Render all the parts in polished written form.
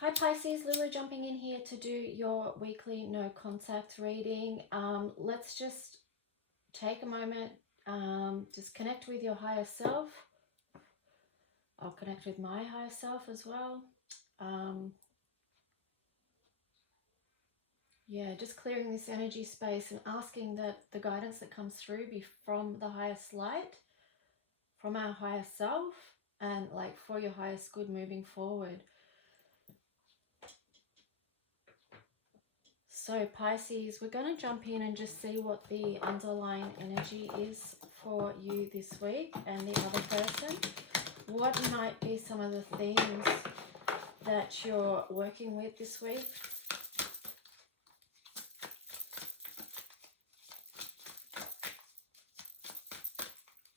Hi Pisces, Lila jumping in here to do your weekly no contact reading. Let's just take a moment, just connect with your higher self. I'll connect with my higher self as well. Yeah, just clearing this energy space and asking that the guidance that comes through be from the highest light, from our higher self, and like for your highest good moving forward. So Pisces, we're going to jump in and just see what the underlying energy is for you this week and the other person. What might be some of the themes that you're working with this week?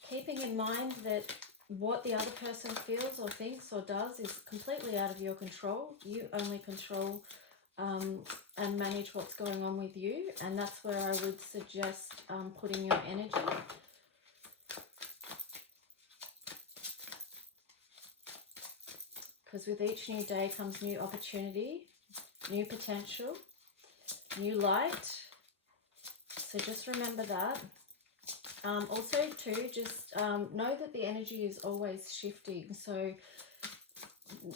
Keeping in mind that what the other person feels or thinks or does is completely out of your control. You only control and manage what's going on with you, and that's where I would suggest putting your energy. Because with each new day comes new opportunity, new potential, new light. So just remember that. Also too, just know that the energy is always shifting. So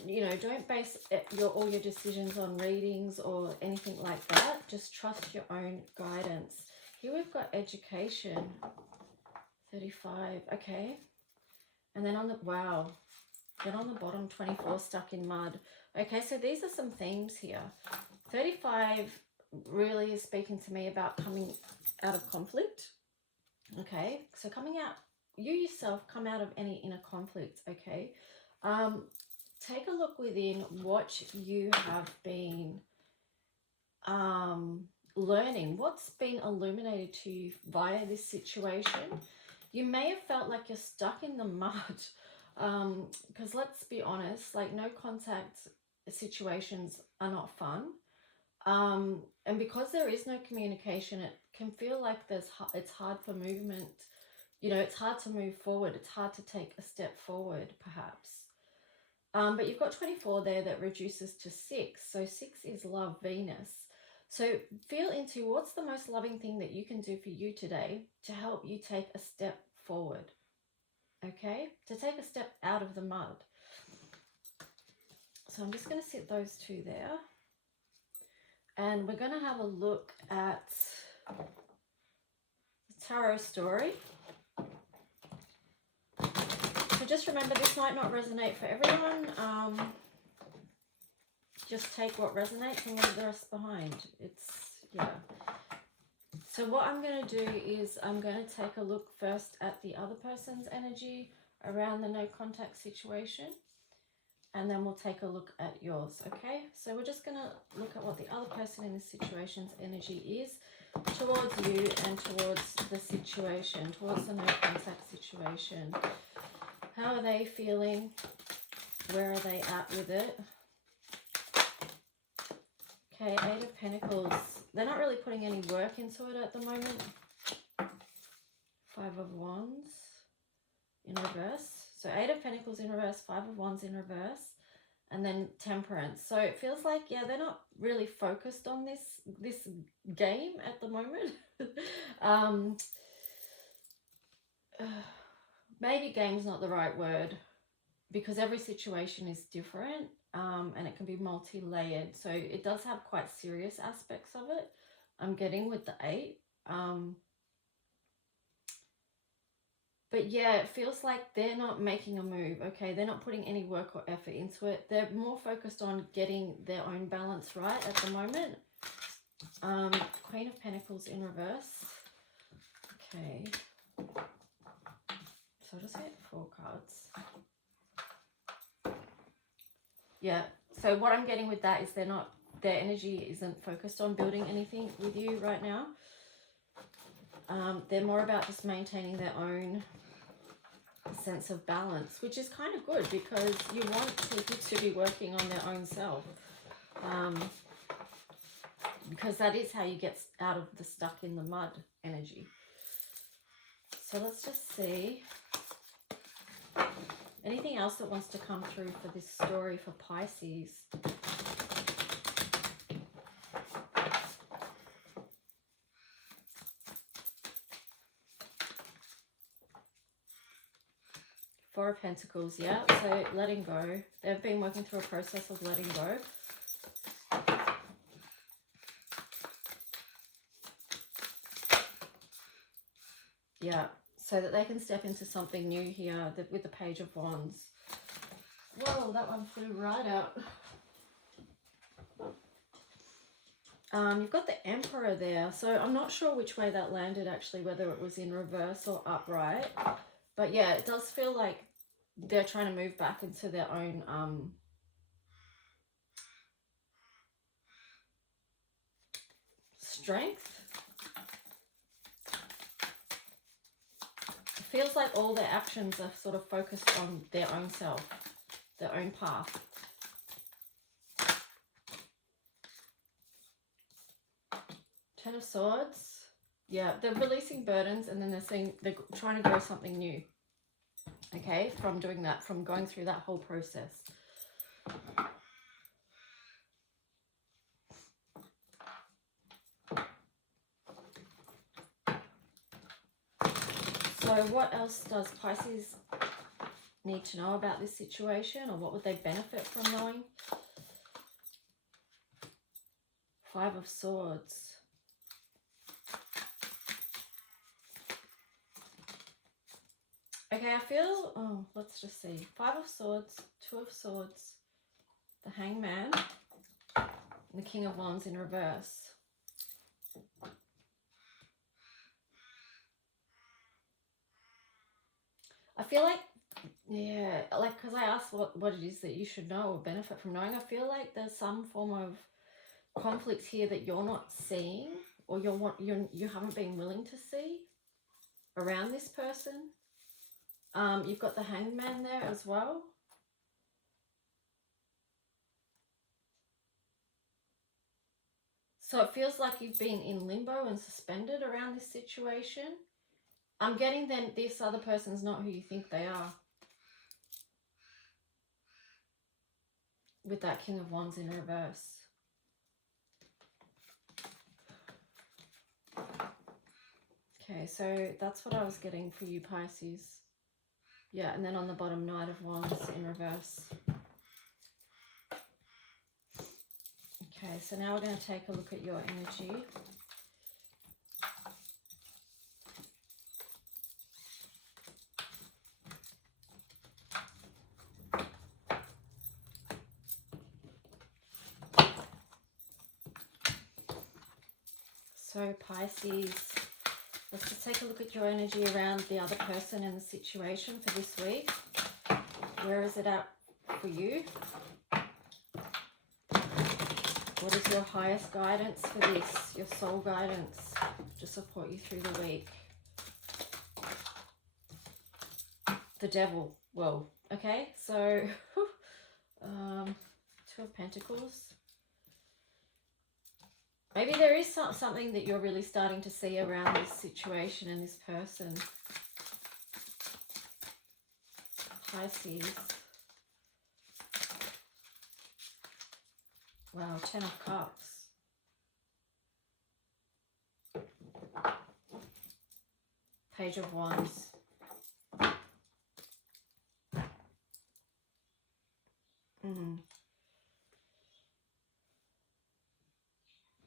you know, don't base all your decisions on readings or anything like that. Just trust your own guidance. Here we've got education, 35, okay. And then on the, wow, then on the bottom, 24, stuck in mud. Okay, so these are some themes here. 35 really is speaking to me about coming out of conflict. Okay, so coming out, you yourself come out of any inner conflict, okay. Take a look within what you have been learning, what's been illuminated to you via this situation. You may have felt like you're stuck in the mud, because let's be honest, like no contact situations are not fun. And because there is no communication, it can feel like it's hard for movement. You know, it's hard to move forward. It's hard to take a step forward, perhaps. But you've got 24 there that reduces to 6. So 6 is love, Venus. So feel into what's the most loving thing that you can do for you today to help you take a step forward. Okay? To take a step out of the mud. So I'm just going to sit those two there. And we're going to have a look at the tarot story. So just remember, this might not resonate for everyone. Just take what resonates and leave the rest behind. It's, yeah. So what I'm going to do is I'm going to take a look first at the other person's energy around the no contact situation. And then we'll take a look at yours, okay? So we're just going to look at what the other person in the situation's energy is towards you and towards the situation, towards the no contact situation. How are they feeling? Where are they at with it? Okay, 8 of Pentacles. They're not really putting any work into it at the moment. 5 of Wands in reverse. So 8 of Pentacles in reverse, 5 of Wands in reverse, and then Temperance. So it feels like, yeah, they're not really focused on this game at the moment. Maybe game's not the right word, because every situation is different, and it can be multi-layered. So it does have quite serious aspects of it. I'm getting with the 8. But yeah, it feels like they're not making a move, okay? They're not putting any work or effort into it. They're more focused on getting their own balance right at the moment. Queen of Pentacles in reverse. Okay. So I'll just get 4 cards. Yeah, so what I'm getting with that is their energy isn't focused on building anything with you right now. They're more about just maintaining their own sense of balance, which is kind of good because you want people to be working on their own self, because that is how you get out of the stuck in the mud energy. So let's just see anything else that wants to come through for this story for Pisces. Four of Pentacles, yeah. So letting go. They've been working through a process of letting go. Yeah, so that they can step into something new here with the Page of Wands. Whoa, that one flew right out. You've got the Emperor there. So I'm not sure which way that landed actually, whether it was in reverse or upright. But yeah, it does feel like they're trying to move back into their own strength. It feels like all their actions are sort of focused on their own self, their own path. Ten of Swords. Yeah, they're releasing burdens, and then they're trying to grow something new. Okay, from doing that, from going through that whole process. So what else does Pisces need to know about this situation, or what would they benefit from knowing? Five of Swords. Okay, I feel, oh, let's just see. Five of Swords, Two of Swords, the Hangman, and the King of Wands in reverse. I feel like, yeah, like, because I asked what it is that you should know or benefit from knowing, I feel like there's some form of conflict here that you're not seeing, or you haven't been willing to see around this person. You've got the Hangman there as well. So it feels like you've been in limbo and suspended around this situation. I'm getting then this other person's not who you think they are. With that King of Wands in reverse. Okay, so that's what I was getting for you, Pisces. Yeah, and then on the bottom, Knight of Wands in reverse. Okay, so now we're going to take a look at your energy. So Pisces, let's just take a look at your energy around the other person and the situation for this week. Where is it at for you? What is your highest guidance for this? Your soul guidance to support you through the week. The Devil. Whoa. Okay, so Two of Pentacles. Maybe there is something that you're really starting to see around this situation and this person. Pisces. Wow, Ten of Cups. Page of Wands.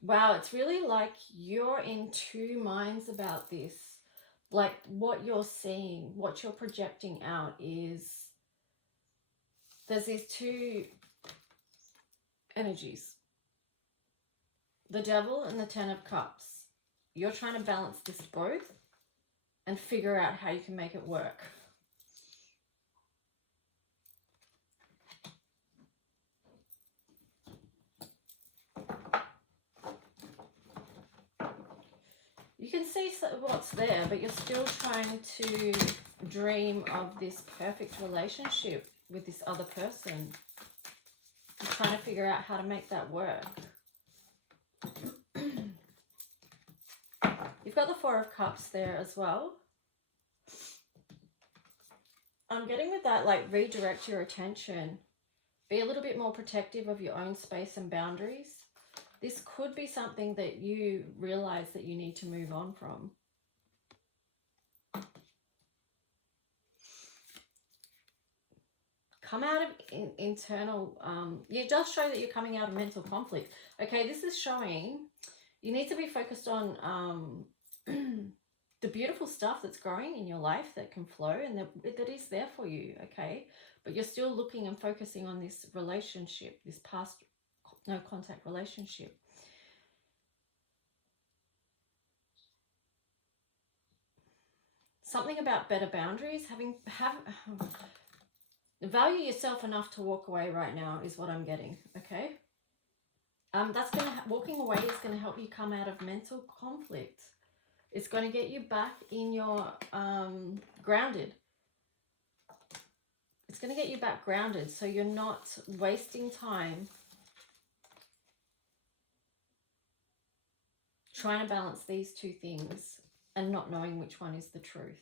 Wow, it's really like you're in two minds about this. Like what you're seeing, what you're projecting out is there's these two energies. The Devil and the Ten of Cups. You're trying to balance this both and figure out how you can make it work. You can see what's there, but you're still trying to dream of this perfect relationship with this other person. You're trying to figure out how to make that work. You've got the Four of Cups there as well. I'm getting with that, like, redirect your attention. Be a little bit more protective of your own space and boundaries. This could be something that you realize that you need to move on from. come out of internal, it does show that you're coming out of mental conflict. Okay, this is showing you need to be focused on the beautiful stuff that's growing in your life that can flow and that is there for you, okay? But you're still looking and focusing on this relationship, this past no contact relationship. Something about better boundaries, value yourself enough to walk away right now is what I'm getting, okay? That's walking away is gonna help you come out of mental conflict. It's gonna get you back in your grounded. It's gonna get you back grounded, so you're not wasting time trying to balance these two things and not knowing which one is the truth.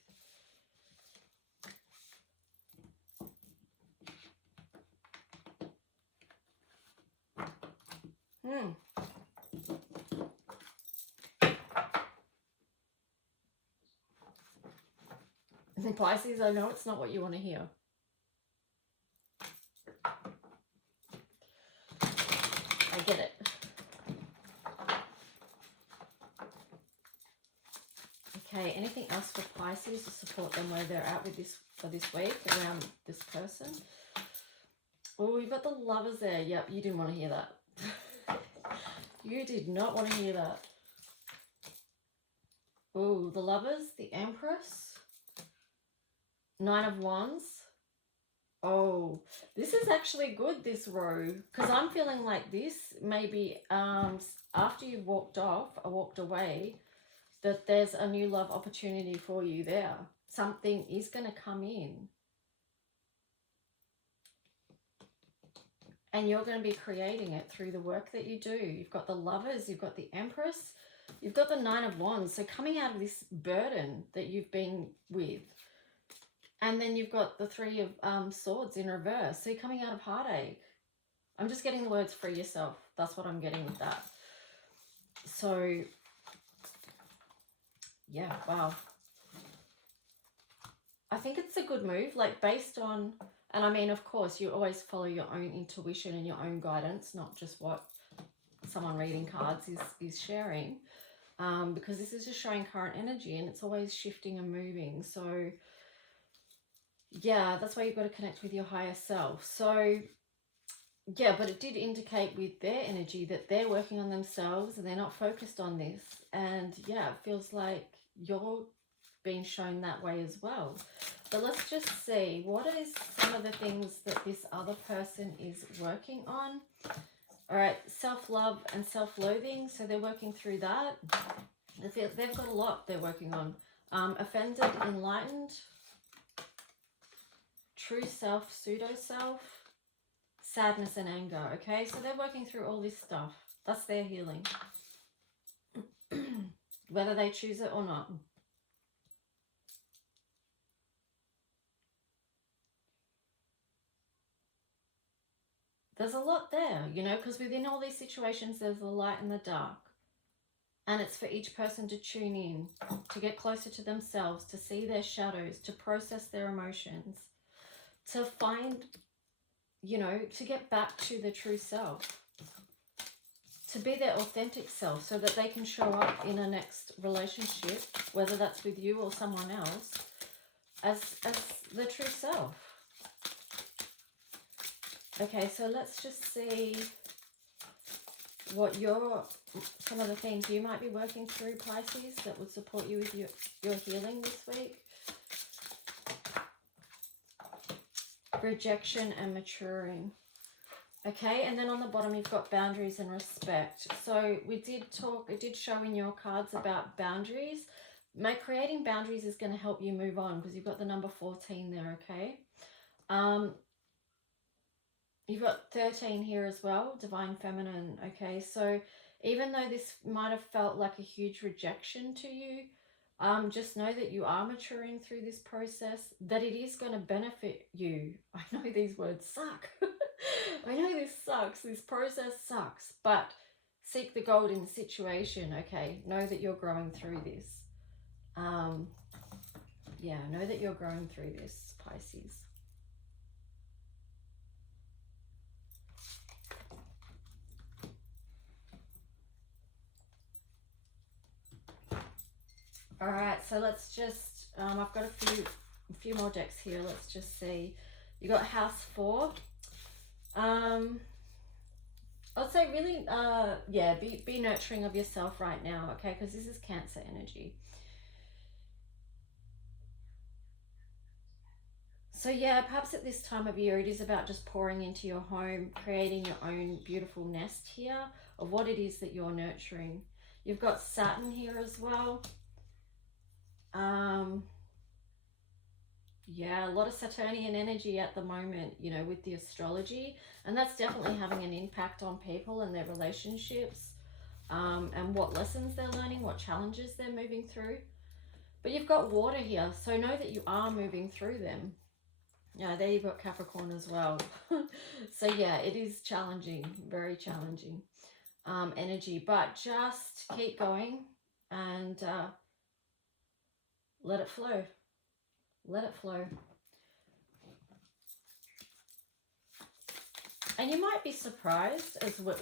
Pisces, I know it's not what you want to hear. I get it. Okay, anything else for Pisces to support them where they're at with this for this week around this person? Oh, you've got the Lovers there. Yep, you didn't want to hear that. You did not want to hear that. Oh, the Lovers, the Empress, Nine of Wands. Oh, this is actually good, this row, because I'm feeling like this maybe after you've walked off or walked away, that there's a new love opportunity for you there. Something is going to come in. And you're going to be creating it through the work that you do. You've got the Lovers, you've got the Empress, you've got the Nine of Wands. So coming out of this burden that you've been with. And then you've got the Three of Swords in reverse. So you're coming out of heartache. I'm just getting the words free yourself. That's what I'm getting with that. So, yeah, wow. I think it's a good move, like based on, and I mean, of course, you always follow your own intuition and your own guidance, not just what someone reading cards is sharing, because this is just showing current energy and it's always shifting and moving. So, yeah, that's why you've got to connect with your higher self. So, yeah, but it did indicate with their energy that they're working on themselves and they're not focused on this. And, yeah, it feels like you're being shown that way as well. But let's just see, what is some of the things that this other person is working on? All right, self-love and self-loathing. So they're working through that. They've got a lot they're working on. Offended, enlightened, true self, pseudo-self, sadness and anger. Okay, so they're working through all this stuff. That's their healing. Whether they choose it or not. There's a lot there, you know, because within all these situations, there's the light and the dark. And it's for each person to tune in, to get closer to themselves, to see their shadows, to process their emotions, to find, you know, to get back to the true self, to be their authentic self so that they can show up in a next relationship, whether that's with you or someone else, as the true self. Okay, so let's just see what some of the things you might be working through, Pisces, that would support you with your healing this week. Rejection and maturing. Okay, and then on the bottom you've got boundaries and respect. So it did show in your cards about boundaries. Creating boundaries is going to help you move on because you've got the number 14 there, okay? You've got 13 here as well, divine feminine, okay? So even though this might have felt like a huge rejection to you, just know that you are maturing through this process, that it is going to benefit you. I know these words suck. I know this sucks. This process sucks, but seek the gold in the situation, okay? Know that you're growing through this. Yeah, know that you're growing through this, Pisces. All right, so let's just, I've got a few more decks here. Let's just see. You got House 4. I'd say really, yeah, be nurturing of yourself right now, okay? Because this is Cancer energy. So yeah, perhaps at this time of year, it is about just pouring into your home, creating your own beautiful nest here of what it is that you're nurturing. You've got Saturn here as well. Yeah, a lot of Saturnian energy at the moment, you know, with the astrology. And that's definitely having an impact on people and their relationships, and what lessons they're learning, what challenges they're moving through. But you've got water here, so know that you are moving through them. Yeah, there you've got Capricorn as well. So yeah, it is challenging, very challenging energy. But just keep going and let it flow. Let it flow. And you might be surprised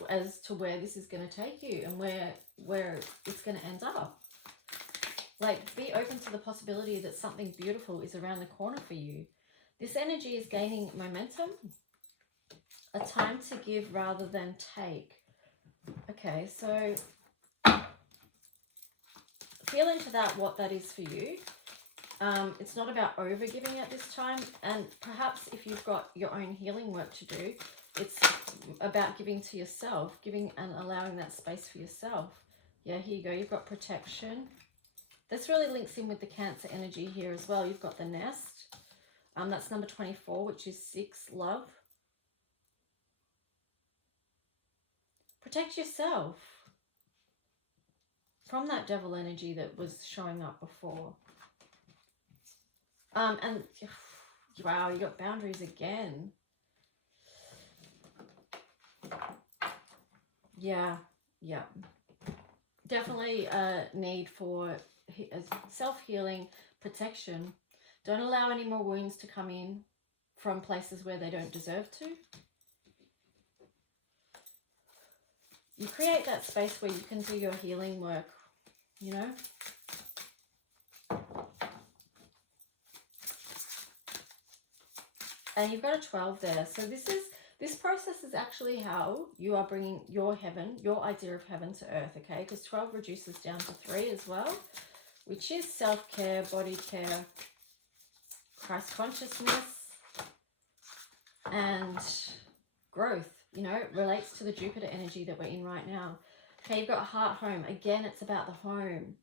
as to where this is going to take you and where it's going to end up. Like, be open to the possibility that something beautiful is around the corner for you. This energy is gaining momentum. A time to give rather than take. Okay, so feel into that, what that is for you. It's not about over-giving at this time. And perhaps if you've got your own healing work to do, it's about giving to yourself, giving and allowing that space for yourself. Yeah, here you go. You've got protection. This really links in with the Cancer energy here as well. You've got the nest. That's number 24, which is 6, love. Protect yourself from that devil energy that was showing up before. And wow, you got boundaries again. Yeah. Definitely a need for self-healing, protection. Don't allow any more wounds to come in from places where they don't deserve to. You create that space where you can do your healing work, you know. And you've got a 12 there. So this process is actually how you are bringing your heaven, your idea of heaven to earth, okay? Because 12 reduces down to 3 as well, which is self-care, body care, Christ consciousness, and growth. You know, it relates to the Jupiter energy that we're in right now. Okay, you've got heart, home. Again, it's about the home.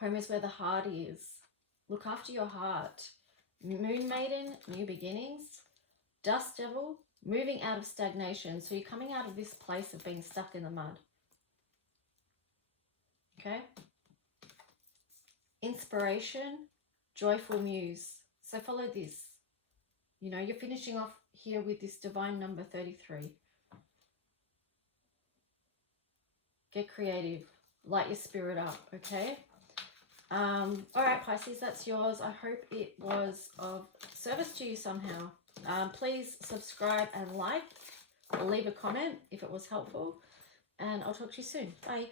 Home is where the heart is. Look after your heart. Moon maiden, new beginnings. Dust devil, moving out of stagnation. So you're coming out of this place of being stuck in the mud. Okay. Inspiration, joyful muse. So follow this. You know, you're finishing off here with this divine number 33. Get creative. Light your spirit up, okay? All right, Pisces, that's yours. I hope it was of service to you somehow. Please subscribe and like, or leave a comment if it was helpful. And I'll talk to you soon. Bye.